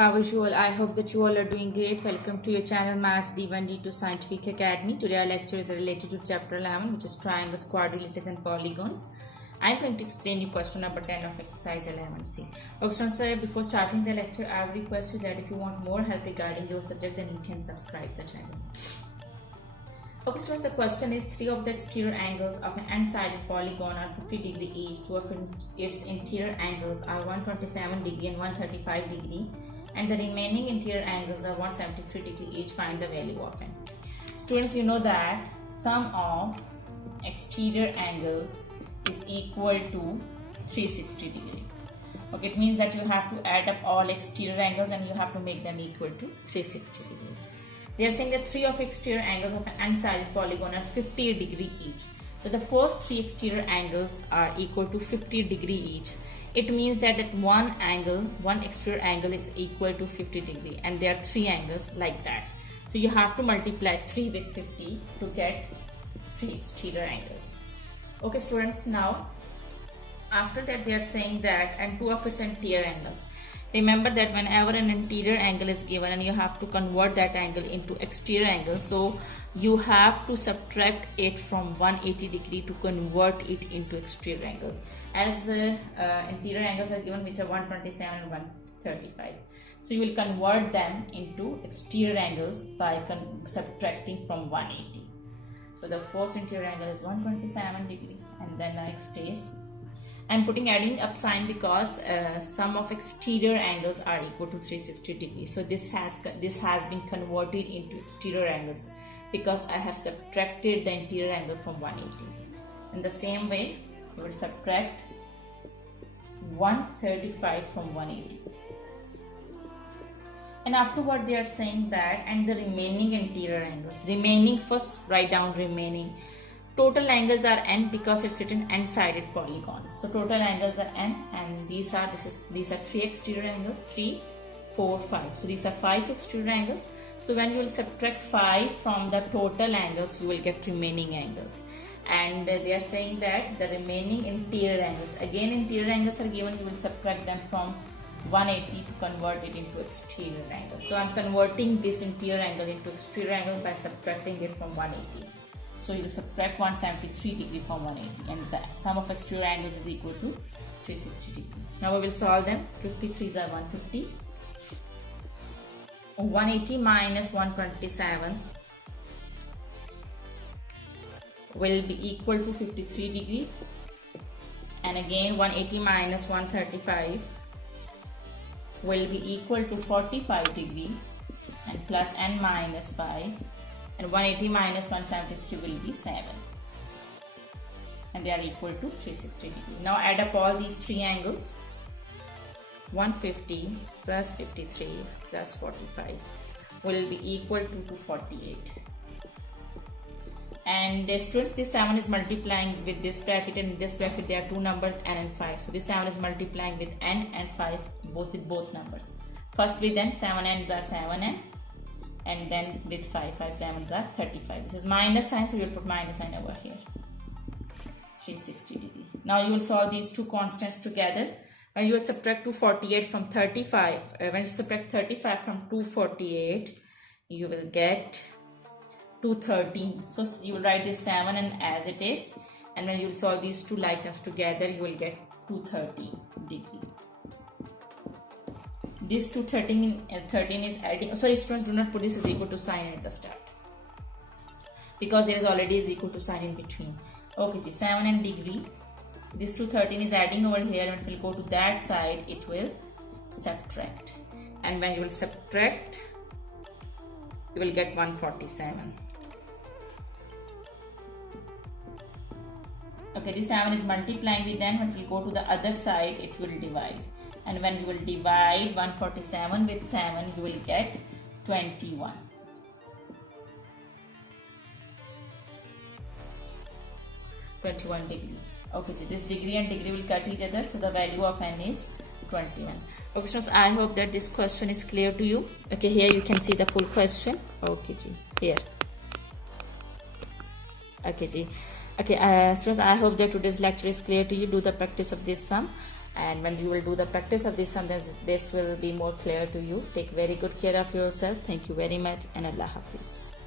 How are you all? I hope that you all are doing great. Welcome to your channel Maths D1 D2 Scientific Academy. Today our lecture is related to chapter 11, which is triangles, quadrilaterals and polygons. I'm going to explain you question number 10 of exercise 11C. Okay, so before starting the lecture, I will request you that if you want more help regarding your subject, then you can subscribe the channel. Okay, so the question is, three of the exterior angles of an n-sided polygon are 50 degree each. Two of its interior angles are 127 degree and 135 degree. And the remaining interior angles are 173 degree each. Find the value of n. Students, you know that sum of exterior angles is equal to 360 degree. Okay, it means that you have to add up all exterior angles and you have to make them equal to 360 degree. We are saying that three of exterior angles of an n-sided polygon are 50 degree each. So the first three exterior angles are equal to 50 degree each. It means that one exterior angle is equal to 50 degree, and there are three angles like that. So you have to multiply 3 with 50 to get three exterior angles. Okay, students, now after that they are saying that and two of its interior angles. Remember that whenever an interior angle is given and you have to convert that angle into exterior angle, so you have to subtract it from 180 degree to convert it into exterior angle. As interior angles are given, which are 127 and 135. So you will convert them into exterior angles by subtracting from 180. So the first interior angle is 127 degree, and then next is I'm putting adding up sign because sum of exterior angles are equal to 360 degrees. So this has been converted into exterior angles because I have subtracted the interior angle from 180. In the same way, we will subtract 135 from 180. And afterward they are saying that and the remaining interior angles. Remaining, first write down remaining. Total angles are n because it's written n-sided polygon. So total angles are n, and these are three exterior angles, 3, 4, 5. So these are 5 exterior angles. So when you will subtract 5 from the total angles, you will get remaining angles. And they are saying that the remaining interior angles, again interior angles are given, you will subtract them from 180 to convert it into exterior angle. So I'm converting this interior angle into exterior angle by subtracting it from 180. So you will subtract 173 degree from 180, and the sum of exterior angles is equal to 360 degree. Now we will solve them. 53s are 150. 180 minus 127 will be equal to 53 degree, and again 180 minus 135 will be equal to 45 degree, and plus n minus 5. And 180 minus 173 will be 7, and they are equal to 360 degree. Now add up all these three angles. 150 plus 53 plus 45 will be equal to 248. And students, this 7 is multiplying with this bracket, and in this bracket there are two numbers n and 5. So this 7 is multiplying with n and 5 both numbers. Firstly, then 7 n's are 7n. And then with 5 7's are 35. This is minus sign, so we will put minus sign over here. 360 degree. Now you will solve these two constants together. When you will subtract 248 from 35, when you subtract 35 from 248, you will get 213. So you will write this 7 and as it is, and when you will solve these two like terms together, you will get 213 degree. This 213 is adding. Sorry, students, do not put this is equal to sign at the start because there is already is equal to sign in between. Okay, 7 and degree. This 213 is adding over here, and it will go to that side. It will subtract, and when you will subtract, you will get 147. Okay, this 7 is multiplying with n. When it will go to the other side, it will divide. And when you will divide 147 with 7, you will get 21. Degree. Okay, so this degree and degree will cut each other, so the value of n is 21. Okay, so I hope that this question is clear to you. Okay, here you can see the full question. Okay, here. Okay, students, I hope that today's lecture is clear to you. Do the practice of this sum. and when you will do the practice of this, sometimes this will be more clear to you. Take very good care of yourself. Thank you very much, and Allah Hafiz.